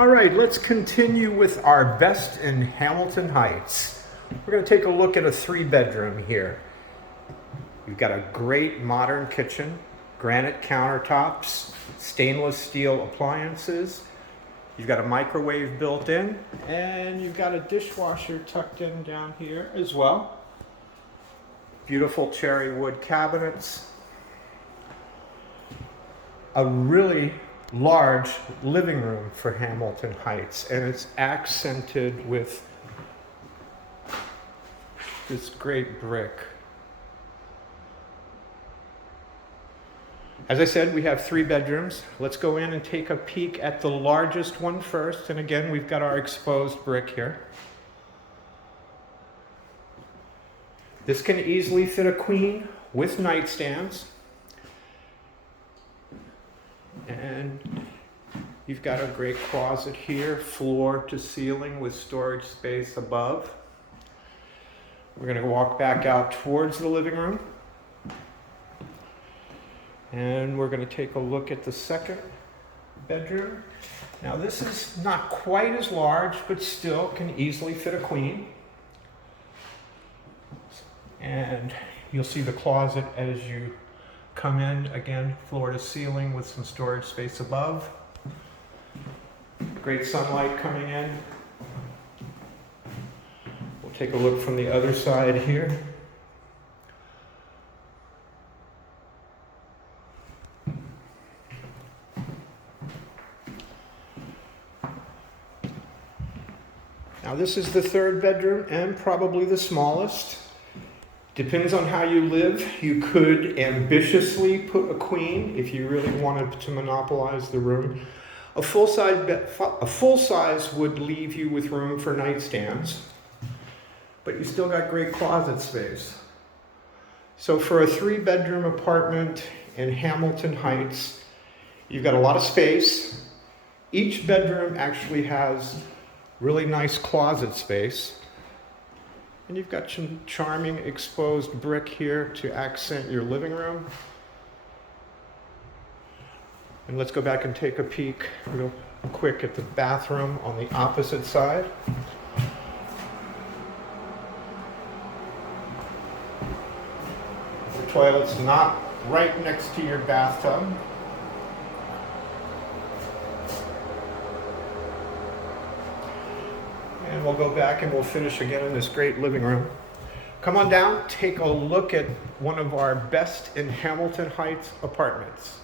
All right, let's continue with our best in Hamilton Heights. We're going to take a look at a 3-bedroom here. You've got a great modern kitchen, granite countertops, stainless steel appliances. You've got a microwave built in, and you've got a dishwasher tucked in down here as well. Beautiful cherry wood cabinets. A really large living room for Hamilton Heights, and it's accented with this great brick. As I said, we have 3 bedrooms. Let's go in and take a peek at the largest one first. And again, we've got our exposed brick here. This can easily fit a queen with nightstands. And you've got a great closet here, floor to ceiling with storage space above. We're going to walk back out towards the living room. And we're going to take a look at the 2nd bedroom. Now this is not quite as large, but still can easily fit a queen. And you'll see the closet as you come in, again, floor to ceiling with some storage space above. Great sunlight coming in. We'll take a look from the other side here. Now this is the 3rd bedroom and probably the smallest. Depends on how you live. You could ambitiously put a queen if you really wanted to monopolize the room. A full size would leave you with room for nightstands, but you still got great closet space. So for a 3-bedroom apartment in Hamilton Heights, you've got a lot of space. Each bedroom actually has really nice closet space. And you've got some charming exposed brick here to accent your living room. And let's go back and take a peek real quick at the bathroom on the opposite side. The toilet's not right next to your bathtub. And we'll go back and we'll finish again in this great living room. Come on down, take a look at one of our best in Hamilton Heights apartments.